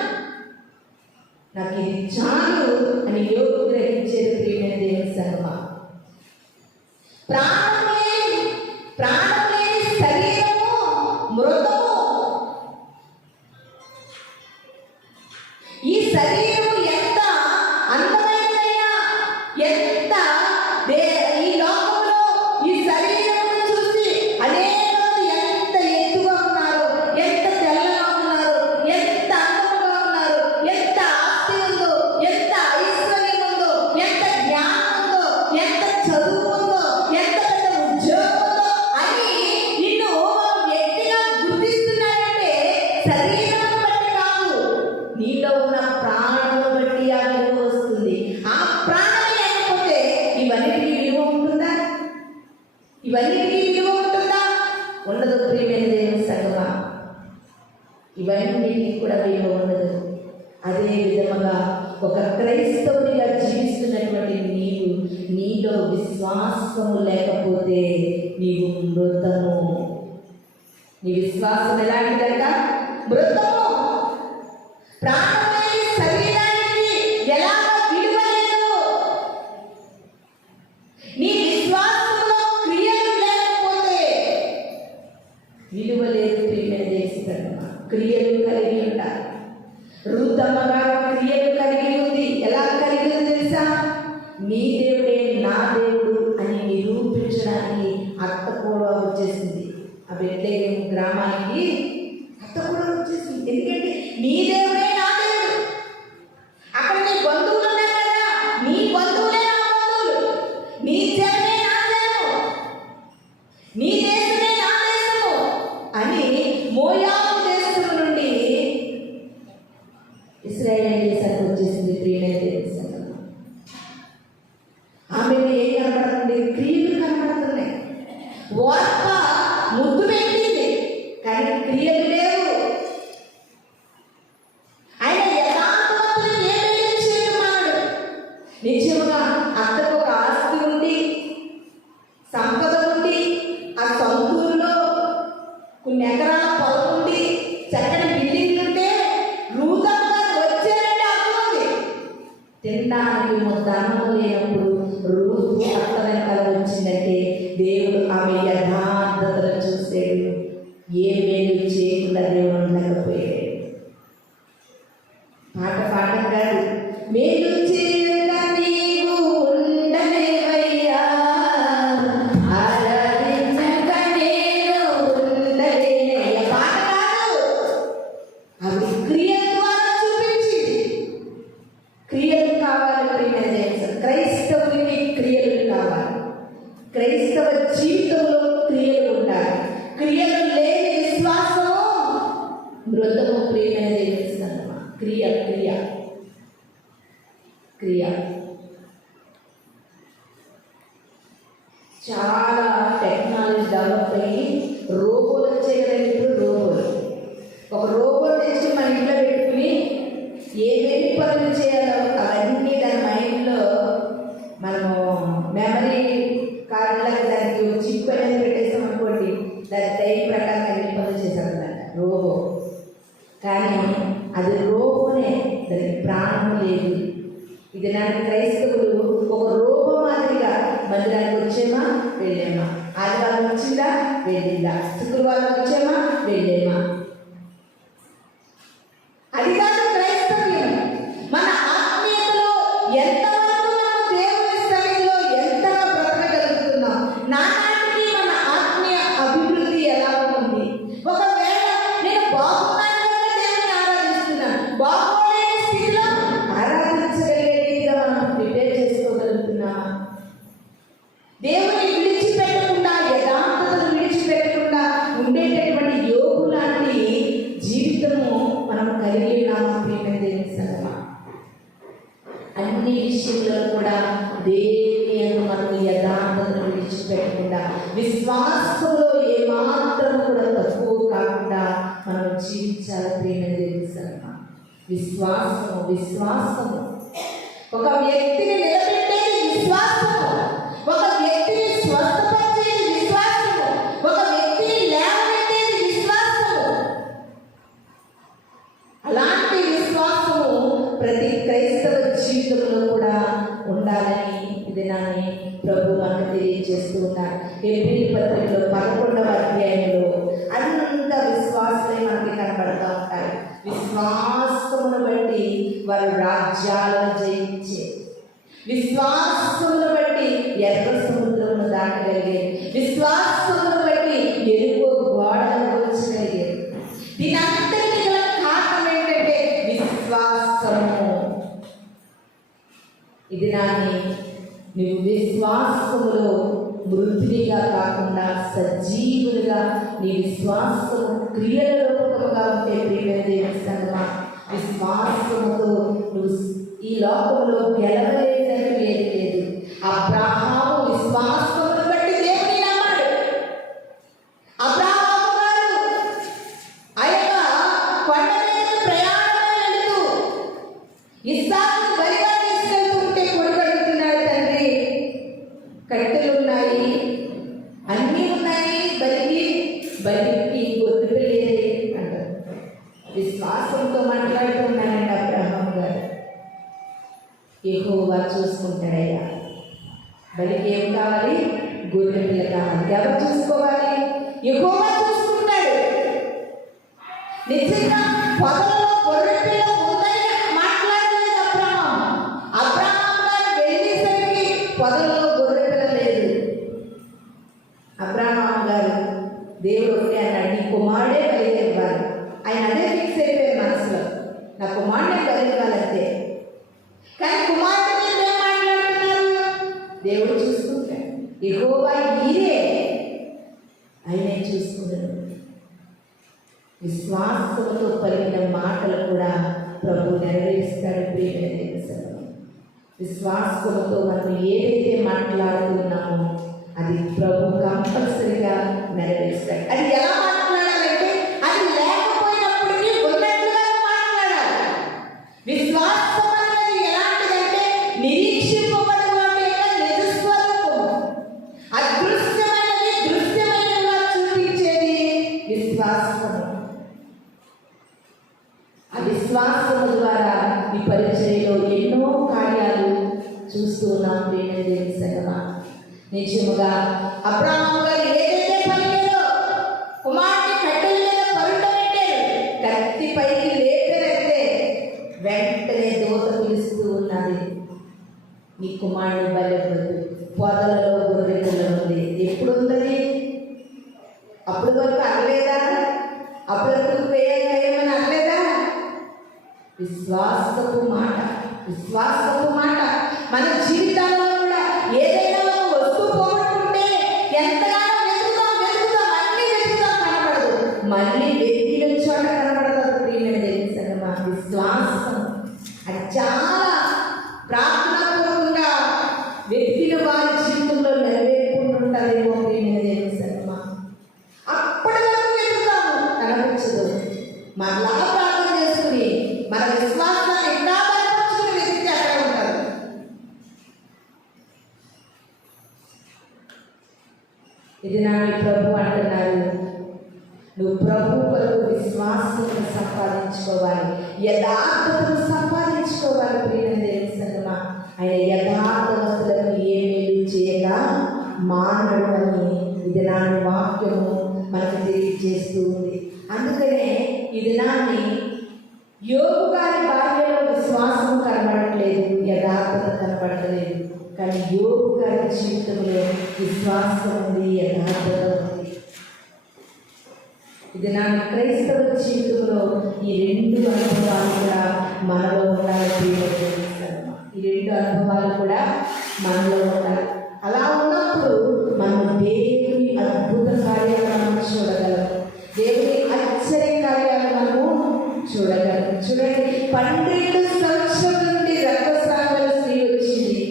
నాకు ఇది చాలు అని యోగు గ్రహించేది ప్రియమైన దేవుని సంగమా. ప్రాణం లేని శరీరము మృతము. ఈ శరీరము ఎంత అందమైనదైనా, ఎంత ఈ లోకంలో ఈ శరీరమును చూసి అనేక ఎంత ఎత్తుగా ఉన్నారు, ఎంత తెల్లగా ఉన్నారు, ఎంత అందముగా ఉన్నారు, ఎంత ఆస్తి ఉందో, ఎంత ఐశ్వర్యం ఉందో, ఎంత జ్ఞానం ఉందో, ఎంత చదువు ఉందో, ఎంత పెద్ద ఉద్యోగం ఉందో అని నిన్ను వ్యక్తిగా గుర్తిస్తున్నారంటే శరీరం బట్టి కాదు, నీలో ఉన్న ప్రాణం బట్టి ఆ విలువ వస్తుంది. ఆ ప్రాణం లేకపోతే ఇవన్నిటికీ విలువ ఉంటుందా? ఇవన్నిటికీ విలువ ఉంటుందా? ఉండదు ప్రియమైన దేవుని సంగమా. ఇవన్నిటికీ కూడా విలువ ఉండదు. అదే విధముగా ఒక క్రైస్తవునిగా జీవిస్తున్నటువంటి నీవు, నీలో విశ్వాసము లేకపోతే నీవు మృతము. నీ విశ్వాసం ఎలాంటిదంట? మృతము. ప్రాణమైన శరీరానికి ఎలా విలువ లేదు. నీ విశ్వాసంలో క్రియలు లేకపోతే విలువ లేదు ప్రియమైన దేశంగా. క్రియలు కలిగి ఉంటారు. రుద్దమ్మగా క్రియలు కలిగి ఉంది. ఎలా కలిగి ఉంది తెలుసా? నీ దేవుడే నా దేవుడు అని నిరూపించడానికి అత్త కూడా వచ్చేసింది. ఆ బెత్లెహేము గ్రామానికి అత్త కూడా వచ్చేసింది. ఎందుకంటే నీ దేవుడే నా దేవుడు. అక్కడ నీ బంధువులు ఉన్నారు కదా, నీ బంధువులే నా బంధువులు, నీ జనమే నా జనము, నీ దేశమే నా దేశము అని మోయాబు దేశం నుండి ఇశ్రాయేలు దేశానికి వచ్చేసింది ప్రియమైన దేశం. ఆమెకు ఏం కనపడుతుంది? క్రియలు కనపడుతున్నాయి. వార్త ముద్దు పెట్టింది కానీ క్రియలు లేవు. ఆయన యథార్థవంతులు ఏమేమి చేయమన్నాడు? నిజంగా అత్తకు ఒక ఆస్తి ఉండి, సంపద ఉండి, ఆ సొంతూరులో కొన్ని ఎకరాల పొలం ఉండి, చక్కని బిల్డింగ్లు ఉంటే రూదంగా వచ్చారంటే అర్థం. తినడానికి ధనం లేనప్పుడు రూతు అత్త వెనకాల వచ్చిందంటే దేవుడు ఆమె యథార్థతను చూసాడు. ఏ మేలు చేయకుండా దేవుడు ఉండకపోయాడు. పాట కాదు, మేలు చేయకుండా నీవు ఉండలేవయ్యా, ఆరాధించక నేను ఉండలేనయ్యా. పాట కాదు, అవి క్రియల ద్వారా చూపించింది. క్రియలు కావాలి ప్రియమైన దేశం. క్రైస్తవునికి క్రియలు కావాలి. క్రైస్తవ జీవితంలో క్రియలు ఉండాలి. క్రియలు లేని విశ్వాసము మృతము ప్రియమైన దేశమా. క్రియ క్రియ క్రియ చాలా టెక్నాలజీ డెవలప్ అయ్యి రోబోలు వచ్చాయి కదండి. ఇప్పుడు రోబోలు, ఒక రోబో తెచ్చి మన ఇంట్లో పెట్టుకుని ఏమేమి పనులు చేయాలో అవన్నీ దాని మైండ్లో మనము మెమరీ కార్డులాగా దానికి చిప్ అనేది పెట్టేస్తాం అనుకోండి, దాని టైం ప్రకారం అన్ని పనులు చేశారన్నమాట రోబో. కానీ అది రోబోనే, దానికి ప్రాణం లేదు. ఇది నాటి క్రైస్తవులు ఒక రోబో మాదిరిగా మందిరానికి వచ్చేమా వెళ్ళేమా, ఆదివారం వచ్చిందా వెళ్ళిందా, శుక్రవారం వచ్చేమా వెళ్ళేమా. అది కాదు క్రైస్తవ్యం. మన ఆత్మీయతలో ఎంతవరకు మనం దేవుని స్థలంలో ఎంతగా బ్రతకగలుగుతున్నాం, నానాటికి మన ఆత్మీయ అభివృద్ధి ఎలా ఉంది. ఒకవేళ నేను బాగున్నాను కనుక దేవుని ఆరాధిస్తున్నాను, బాగోలేని స్థితిలో ఆరాధించగలిగే రీతిగా మనం ప్రిపేర్ చేసుకోగలుగుతున్నామా? దేవుని విడిచిపెట్టకుండా, యథార్థతను విడిచిపెట్టకుండా ఉండేటటువంటి యోగు లాంటి జీవితము మనం కలిగి ఉన్నామా ప్రియమైన దేవుని సంగమా? అన్ని విషయంలో కూడా దేవుని మనకు యథార్థతను విడిచిపెట్టకుండా, విశ్వాసంలో ఏమాత్రం కూడా తక్కువ కాకుండా మనం జీవించాలి ప్రియమైన దేవుని సంగమా. విశ్వాసము. ఒక ఒక వ్యక్తిని నిలబెట్టేది విశ్వాసము, ఒక వ్యక్తిని స్వస్థపరిచేది విశ్వాసము, ఒక వ్యక్తిని లేవనెత్తేది విశ్వాసము. అలాంటి విశ్వాసము ప్రతి క్రైస్తవ జీవితంలో కూడా ఉండాలని ఇది నాని ప్రభు మనకు తెలియజేస్తూ ఉన్నారు. హెబ్రీ పత్రికలో 11వ అధ్యాయంలో అంత విశ్వాసమే మనకి కనబడతా ఉంటాయి. విశ్వాసమును బట్టి వారు రాజ్యాలను జయించే, విశ్వాసమును బట్టి ఎర్ర సముద్రమును దాటగలిగేది, విశ్వాసమును బట్టి ఎరుపు గోడను కూర్చగలిగేది. దీని అంతటి గల కారణం ఏంటంటే విశ్వాసము. ఇది నాని నువ్వు విశ్వాసములో మృతునిగా కాకుండా సజీవులుగా నీ విశ్వాసము క్రియల రూపకముగా ఉంటే ప్రియమైన దేవుని సంగమా, విశ్వాసముతో నువ్వు ఈ లోకంలో గెలవలేనట్టు ఏది లేదు. అబ్రాహాము విశ్వాసమును బట్టి దేవుని నమ్మాడు. అబ్రాహాము గారు ఆయన కొండ మీద ప్రయాణం వెళుతూ ఇస్సాకును బలిగా తీసుకెళ్తూ ఉంటే కొడుకడుగుతున్నాడు, తండ్రి కట్టెలున్నాయి, అన్నీ ఉన్నాయి, బలికి గొర్రెపిల్లేది అంటారు. విశ్వాసంతో మాట్లాడుతున్నానండి అబ్రహాం గారు. యెహోవా చూసుకుంటాడయ్యా, బలికి ఏం కావాలి? గొర్రెపిల్ల కావాలి. ఎవరు చూసుకోవాలి? యెహోవా చూసుకుంటాడు. నిజంగా పొదలలో గొర్రెపిల్ల ఉందని మాట్లాడలేదు అబ్రహాం. అబ్రహాం గారు వెళ్ళేసరికి పొదలలో గొర్రెపిల్ల లేదు. అబ్రహాం గారు దేవుడు అన్నాడు, నీ కుమారుడే బలి ఇవ్వాలి. ఆయన అదే ఫిక్స్ అయిపోయారు మనసులో, నా కుమారుడే బలి ఇవ్వాలంతే. కానీ కుమారుడు ఏం మాట్లాడుతున్నారు? దేవుడు చూసుకుంటాడు. యెహోవా ఈరే, ఆయనే చూసుకున్నాడు. విశ్వాసంతో పలికిన మాటలు కూడా ప్రభు నెరవేరుస్తాడు. ప్రియమైన దేవుని సంగమా, విశ్వాసంతో మనం ఏదైతే మాట్లాడుతున్నామో అది ప్రభు కంపల్సరిగా నెరవేరుస్తాడు. అది ఎలా మాట్లాడాలంటే అది లేకపోయినప్పటికీ ఉన్నట్లుగా మాట్లాడాలి. విశ్వాసం అనేది ఎలాంటిదంటే నిరీక్షింపబడిన వాటి యొక్క నిజస్వరూపము, అదృశ్యమైనది దృశ్యమైనదిగా చూపించేది విశ్వాసము. ఆ విశ్వాసము ద్వారా ఈ పరిచర్యలో ఎన్నో కార్యాలు చూస్తూ ఉన్నాం. ప్రియమైన దేవుని సంగమా, నిజముగా అబ్రహాము గారు ఏదైతే పలికారో, కుమారుని కట్టెల మీద పరుండబెట్టారు, కత్తి పైకి లేపరంతే వెంటనే దూత పిలుస్తూ ఉన్నది, నీ కుమారుడు బలపడు, పొదలలో గొర్రెపిల్ల ఉంది. ఎప్పుడు ఉన్నది? అప్పుడు వరకు అనలేదా? అప్పుడు వరకు వేయమని అనలేదా? విశ్వాసపు మాట, విశ్వాసపు మాట. మన జీవితాల్లో కూడా ఏదైనా వస్తువు పోగొట్టుకుంటే ఎంతగానో వెతుకుతాం, అన్నీ వెతుకుతాం, కనపడదు. మళ్ళీ వెతికిన చోట కనపడదు. ప్రియమైన దేవుని సంగమా, విశ్వాసం అది చాలా ప్రార్థనాపూర్వకంగా వెతికిన వారి జీవితంలో నెరవేరుకుంటూ ఉంటుందేమో. ప్రియమైన దేవుని సంగమా, అప్పటి వరకు వెతుకుతాము, కనిపించదు. మళ్ళా ప్రార్థన చేసుకుని మన విశ్వాసాన్ని ఇంకా బలపరుచుకుని వెతికితే అక్కడ ఉంటారు. ఇది నా ప్రభు అంటున్నారు, నువ్వు ప్రభు కొరకు విశ్వాసం సంపాదించుకోవాలి, యథార్థతను సంపాదించుకోవాలి. ప్రియమైన దేవుని సంగమా, ఆయన యథార్థవంతులకు ఏ మేలు చేయక మానడు అని ఇది నా వాక్యము మనకు తెలియజేస్తూ ఉంది. అందుకనే ఈ దినాన్ని యోబు గారి భార్యలో విశ్వాసం కనబడట్లేదు, యథార్థత కనబడలేదు. కానీ యోబు గారి జీవితంలో విశ్వాసం ఉంది, యథార్థత ఉంది. ఇది నా క్రైస్తవ జీవితంలో ఈ రెండు అనుభవాలు కూడా మనలో ఉండాలి. ఈ రెండు అనుభవాలు కూడా మనలో ఉండాలి. అలా ఉన్నప్పుడు మనం దేవుని అద్భుత కార్యాలు మనం చూడగలం, దేవుని ఆశ్చర్య కార్యాలు మనము చూడగలం. చూడండి, 12 సంవత్సరాల నుండి రక్తస్రావాల స్త్రీ వచ్చింది,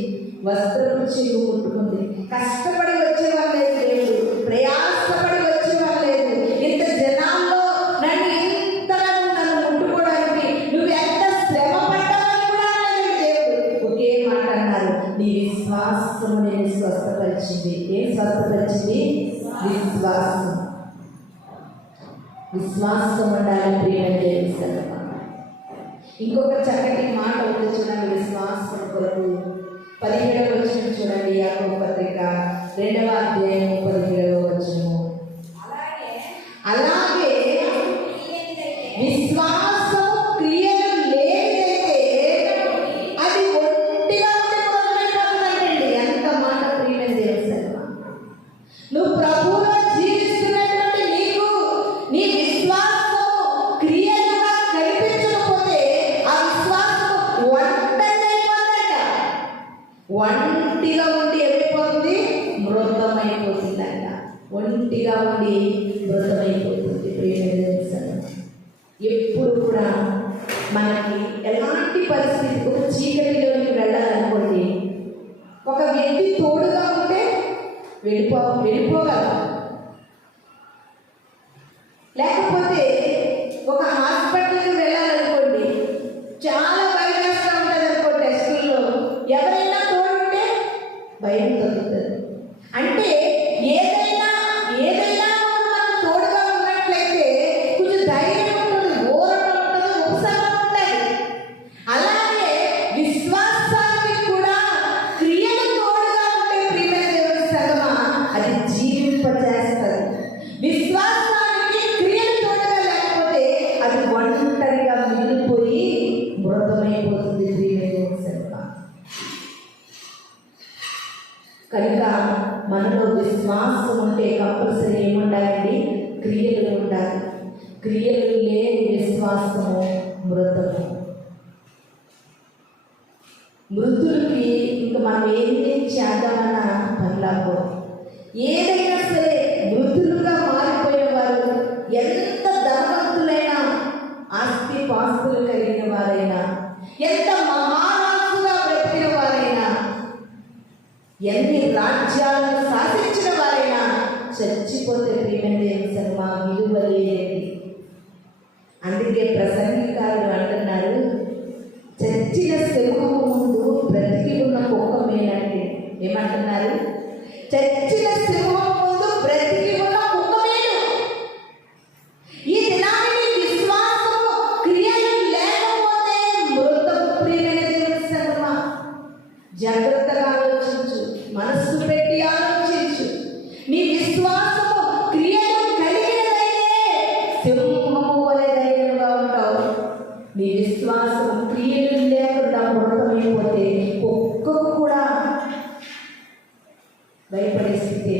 వస్త్రం చెగు ముట్టుకుంది. కష్టపడి వచ్చేవాళ్ళు లేదు, దేవుడు ప్రయాసపడి వచ్చేవాళ్ళు లేదు. ఇంత జనాల్లో నన్ను ముట్టుకోవడానికి నువ్వు ఎంత శ్రమ పడ్డావని కూడా దేవుడు ఒకే నీ విశ్వాసము నేను స్వస్థపరిచింది. ఏం స్వస్థపరిచింది? విశ్వాసం. విశ్వాసం ఉండాలి ప్రియమైన దేవుని సంగమా. ఇంకొక చక్కటి మాట ఉంది చూడండి విశ్వాసం కొరకు. 17వ వచనం చూడండి, యాకోబు పత్రిక 2వ అధ్యాయం 17వ వచనం. అలాగే విశ్వాసం క్రియలు లేనిదైతే అది ఒంటిగా ఉండిపోతుందండి. ఎంత మాట ప్రియమైన దేవుని సంగమా. నువ్వు ప్రభువులో జీవిస్తున్నటువంటి నీకు నీ విశ్వాసం క్రియలుగా కనిపించకపోతే ఆ విశ్వాసం ఒంటిగా ఉండి ఏమైపోతుంది? మృతమైపోతుందంట. ఒంటిగా ఉండి మృతమైపోతుంది. ఎప్పుడు కూడా మనకి ఎలాంటి పరిస్థితి, ఒక చీకటిలోకి వెళ్ళాలనుకోండి, ఒక వ్యక్తి తోడుగా ఉంటే వెళ్ళిపోగలం. లేకపోతే ఒక హాస్పిటల్కి వెళ్ళాలనుకోండి, చాలా భయం వేస్తూ ఉంటుంది అనుకో, టెస్టుల్లో ఎవరైనా తోడుంటే భయం తగ్గుతుంది. అంటే ఏదైనా మనం తోడుగా ఉన్నట్లయితే కొంచెం ధైర్యం ఉంటుంది, ఊరట ఉంటుంది, ఉపశమనం ఉంటుంది. అలాగే విశ్వాసానికి కూడా క్రియలు తోడుగా ఉంటే ప్రియమైన దేవుని సంగమా అది జీవింపజేస్తుంది. విశ్వాసానికి క్రియలు తోడుగా లేకపోతే అది ఒంటరిగా మిగిలిపోయి మృతమైపోతుంది ప్రియమైన దేవుని సంగమా. కనుక మనలో విశ్వాసం ఉంటే కంపల్సరీ ఏముండాలండి? క్రియలు ఉండాలి. క్రియలు లేని విశ్వాసము మృతము. మృతులకి ఇంక మనం ఏం చేద్దామన్నా పనిలాగో. ఏదైనా సరే మృతులుగా మారిపోయిన వారు ఎంత ధనవంతులైనా, ఆస్తి పాస్తులు కలిగిన వారైనా, ఎంత మహారాజుగా బ్రతికిన వారైనా, ఎన్ని రాజ్యాలను సాధించిన వారైనా చచ్చిపోతే ప్రియమైన దేవుని సంగమా విలువ లేనిది. అందుకే ప్రసంగికారులు అంటున్నారు, చచ్చిన సింహము ముందు బ్రతికి ఉన్న కుక్క మేలండి. ఏమంటున్నారు? చచ్చిన సింహం ముందు బ్రతికి ఉన్న కుక్క మేలు. ఈ దినానికి విశ్వాసము క్రియలు లేకపోతే మృతము ప్రియమైన దేవుని సంగమా. జాగ్రత్తగా ఆలోచించు, మనస్సు పెట్టి ఆలోచించు. నీ విశ్వాసము క్రియలు కలిగినదైతే సింహము వలె ధైర్యంగా ఉంటావు. నీ విశ్వాసం క్రియలు లేకుండా మృతమైపోతే ఒక్కరు కూడా భయపడే స్థితి,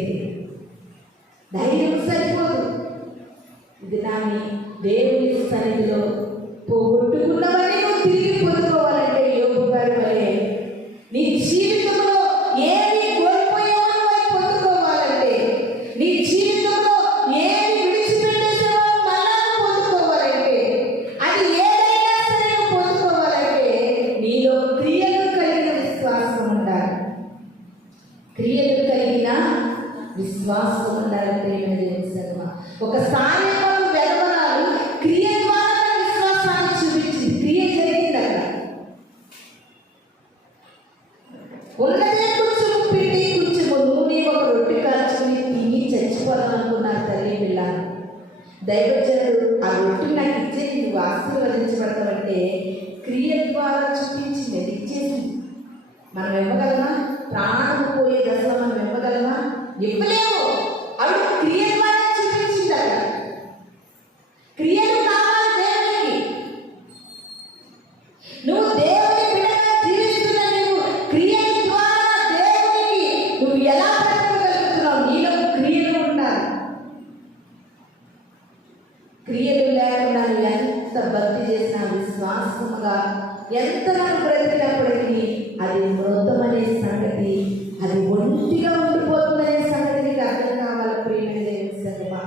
ధైర్యం సరిపోదు. ఇది నాని దేవుని సన్నిధిలో పోగొట్టుకున్నవన్నీ నువ్వు తిరిగి పొందుకోవాలంటే యోబు గారి వలె నీ జీవితంలో ఏమి కోల్పోయావో అవి పొందుకోవాలంటే, నీ జీవితంలో ఏమి విడిచిపెట్టేసావో మళ్ళా పొందుకోవాలంటే, అది ఏదైనా సరే పొందుకోవాలంటే నీలో క్రియలు కలిగిన విశ్వాసం ఉండాలి. క్రియలు కలిగిన విశ్వాసం ఉండాలి ప్రియమైన దేవుని సంగమా. ఒకసారి మనం వెలవరాలు క్రియ ద్వారా విశ్వాసాన్ని చూపించింది. క్రియ జరిగింది అక్కడ. ఉన్నదే కొంచెం పిండి, కొంచెం నూనె, ఒక రొట్టె కాల్చుకుని తిని చచ్చిపోవాలనుకున్నారు తల్లి పిల్ల. దైవజనుడు ఆ రొట్టె నాకు ఇచ్చేది, నువ్వు ఆశీర్వదించబడతావంటే క్రియ ద్వారా చూపించింది, అది ఇచ్చేసింది. మనం ఇవ్వగలమా? ప్రాణం పోయే దశలో మనం ఇవ్వగలమా? ఇవ్వలేము. అవి క్రియ ద్వారా చూపించింది. అక్కడ క్రియలు కావాలి దేవునికి. నువ్వు దేవుని బిడ్డగా జీవిస్తున్న నువ్వు క్రియల ద్వారా దేవునికి నువ్వు ఎలా బ్రతకగలుగుతున్నావు? నీలో క్రియలు ఉండాలి. క్రియలు లేకుండా నువ్వు ఎంత భక్తి చేసినా, విశ్వాసముగా ఎంత మనం బ్రతికినప్పటికీ అది మృతమనే సంగతి, అది ఒంటిగా ఉండిపోతుందనే సంగతి నీకు అర్థం కావాలి ప్రియమైన దేవుని సంగమా.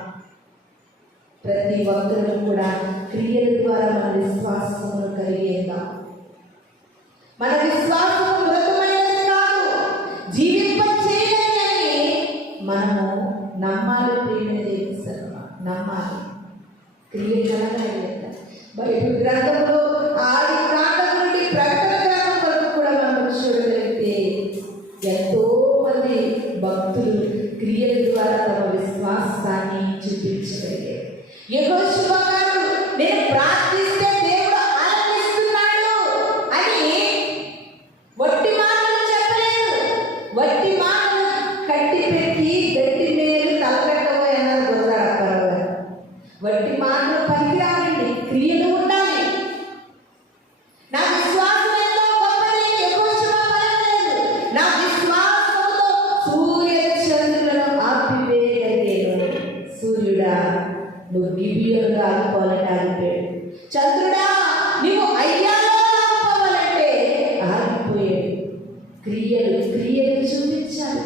ప్రతి ఒక్కరూ కూడా క్రియల ద్వారా మన విశ్వాసమును కలిగేద్దాం. మన విశ్వాసము మృతమైనది కాదు, జీవింపచేయని మనము నమ్మాలి ప్రియమైన దేవుని సంగమా. నమ్మాలి. క్రియ కలగాలి. బైబిల్ గ్రంథంలో ఆది కాండం నుండి ప్రకటన గ్రంథం వరకు కూడా మనం చూడగలిగితే భక్తులు క్రియల ద్వారా తమ విశ్వాసాన్ని చూపించగలిగారు. యెహోషువ గారు నేను ప్రార్థిస్తే దేవుడు ఆలకిస్తున్నాడు అని వట్టి మాటలు చెప్పలేదు. వట్టి మాటలు కట్టి పెట్టి గట్టి మేలు తలపెట్టబోయి అన్నారు గురదాడప్పారావు గారు. వట్టి మాటలు పనికిరాలండి, క్రియలు ఉండాలి. నా విశ్వాసం ఎంతో గొప్పది యెహోషువ పలకలేదు. నా విశ్వాసంతో సూర్య చంద్రులను ఆపివేయగలిగాను. సూర్యుడా నువ్వు గిబియోనులో ఆగిపోవాలంటే ఆగిపోయాడు. చంద్రుడా నువ్వు అయ్యాలో ఆగిపోవాలంటే ఆగిపోయాడు. క్రియలు చూపించాలి.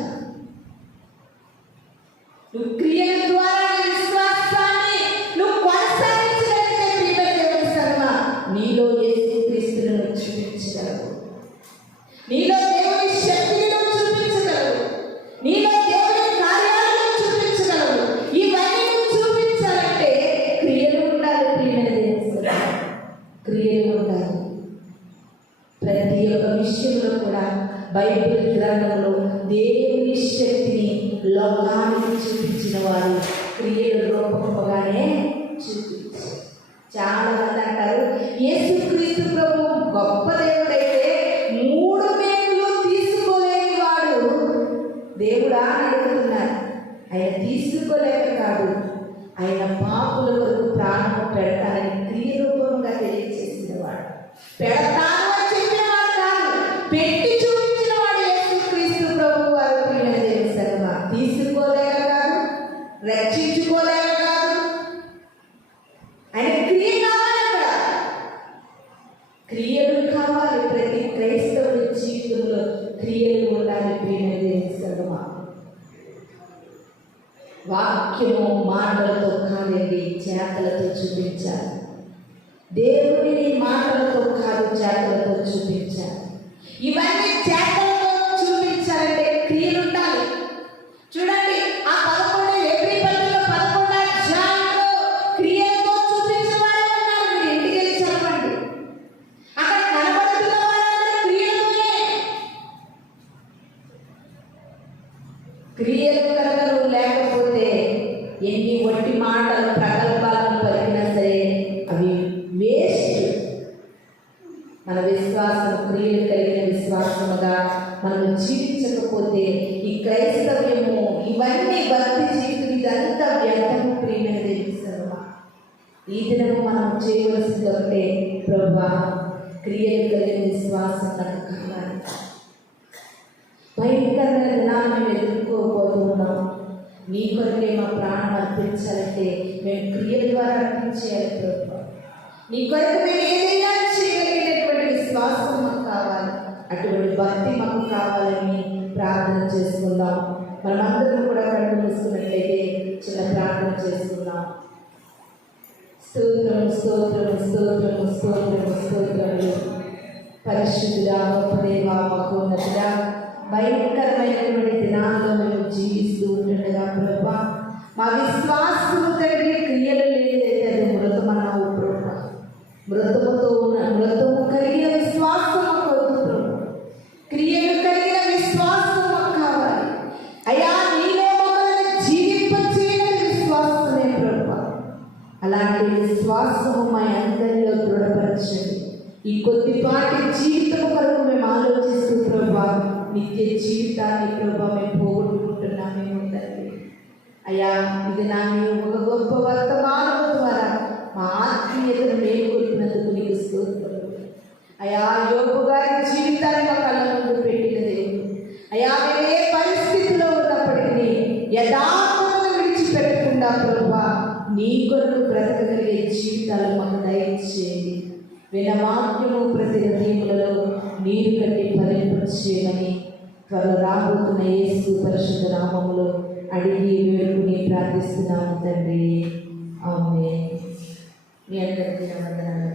నువ్వు క్రియల ద్వారా విశ్వాసాన్ని నువ్వు కొనసాగించగలిగితే ప్రియమైన దేవుని సంగమా, నీలో యేసుక్రీస్తును చూపించగలవు. నీలో దేవుని శక్తిని నువ్వు చూపించగలవు. నీలో దేవుని కార్యాలను చూపించగలవు. ఇవన్నీ నువ్వు చూపించాలంటే క్రియలు ఉండాలి. ప్రియమైన దేవుని సంగమా, క్రియలు ఉండాలి. ప్రతి ఒక్క విషయంలో కూడా బైబిల్ గ్రంథంలో దేవుని శక్తిని లోకానికి చూపించిన వారు క్రియల రూపంగానే చూపించారు. చాలా మంది అంటారు యేసుక్రీస్తు ప్రభు గొప్ప దేవుడైతే 3 మేకులు తీసుకోలేని వాడు దేవుడా అని అడుగుతున్నారు. ఆయన తీసుకోలేక కాదు, ఆయన పాపుల కొరకు ప్రాణం పెడతానని క్రియ రూపంగా తెలియజేసిన వాడు. పెడతాను అని చెప్పినవాడు కాదు, పెట్టి చూపించిన వాడు యేసుక్రీస్తు ప్రభు వారు. తీసుకోలేక కాదు, రక్షించుకోలేక కాదు, ఆయన క్రియ కావాలి. అక్కడ క్రియలు కావాలి. ప్రతి క్రైస్తవుడి జీవితంలో క్రియలు ఉండాలి. ప్రియమైన వాక్యము మాటలతో కాదండి, చేతలతో చూపించాలి. దేవుడిని మాటలతో కాదు, చేతలతో చూపించాలి. ఇవన్నీ చేతలతో చూపించాలంటే క్రియలు ఉండాలి. చూడండి, ఆ 11 ఎబ్రీ పత్రిక 11వ అధ్యాయంలో క్రియలతో చూపించిన వారు ఉన్నారు. మీరు ఇంటికి వెళ్ళి చదవండి. అక్కడ కనబడుతున్న వారందరూ క్రియలతోనే. క్రియలు కనుక నువ్వు లేకపోతే ఎన్ని వట్టి మాటలు ప్రగల్భాలను పలికినా సరే అవి వేస్ట్. మన విశ్వాసం క్రియలు కలిగిన విశ్వాసముగా మనం జీవించకపోతే ఈ క్రైస్తవ్యము, ఇవన్నీ భక్తి జీవితం ఇదంతా వ్యర్థము. ప్రియమైన దేవుని సంగమా, ఈ దినము మనం చేయవలసింది ఒకటే, ప్రభువా క్రియలు కలిగిన విశ్వాసం నాకు కావాలి. భయంకరమైన దినాన్ని మేము ఎదుర్కోబోతున్నాం. నీ కొరకే మా ప్రాణం అర్పించాలంటే మేము క్రియల ద్వారా అర్పించేయాలి. ప్రభువా నీ కొరకు మేము ఏదైనా చేయగలిగినటువంటి విశ్వాసం మాకు కావాలి. అటువంటి భక్తి మాకు కావాలని ప్రార్థన చేసుకుందాం. మనమందరం కూడా కళ్ళు మూసుకున్నట్లయితే చిన్న ప్రార్థన చేసుకుందాం. స్తోత్రము స్తోత్రము స్తోత్రము స్తోత్రము స్తోత్రములు. పరిశుద్ధుడా, గొప్ప దేవా, మహోన్నతుడా, భయంకరమైనటువంటి దినాల్లో మేము జీవిస్తూ ఉంటుండగా ప్రభువా మా విశ్వాసము తండ్రి క్రియలు లేదైతే అది మృతమన్నావు ప్రభువా. మృతము కలిగిన విశ్వాసం మాకు వద్దు ప్రభు, క్రియలు కలిగిన విశ్వాసం మాకు కావాలి. అయ్యా నీలో మమ్మల్ని జీవింపచేయని విశ్వాసమే ప్రభువా. అలాంటి విశ్వాసము మా అందరిలో దృఢపరచండి. ఈ కొద్దిపాటి జీవితం కొరకు మేము ఆలోచిస్తూ ప్రభువా నిత్య జీవితాన్ని ప్రభువా మేము పోగొట్టుకుంటున్నామేమో తండ్రి. అయ్యా ఇది నా ఒక గొప్ప వర్తమానం ద్వారా మా ఆత్మీయతను మేలుకొల్పినందుకు నీకు స్తోత్రములు. అయ్యా యోబు గారి జీవితాన్ని మా కళ్ళ ముందు పెట్టిన దేవుడు. అయ్యా మేము ఏ పరిస్థితిలో ఉన్నప్పటికీ యథార్థతను విడిచిపెట్టకుండా ప్రభువా నీ కొరకు బ్రతకగలిగే జీవితాలు మాకు దయచేయండి. వినవాక్యము ప్రతి హృదయములలో నీరు కట్టి ఫలింపచేయమని త్వరలో రాబోతున్న యేసు పరిశుద్ధ నామములో అడిగి వేడుకుని ప్రార్థిస్తున్నాము తండ్రి. ఆమేన్. మీ అందరికీ వందనాలు.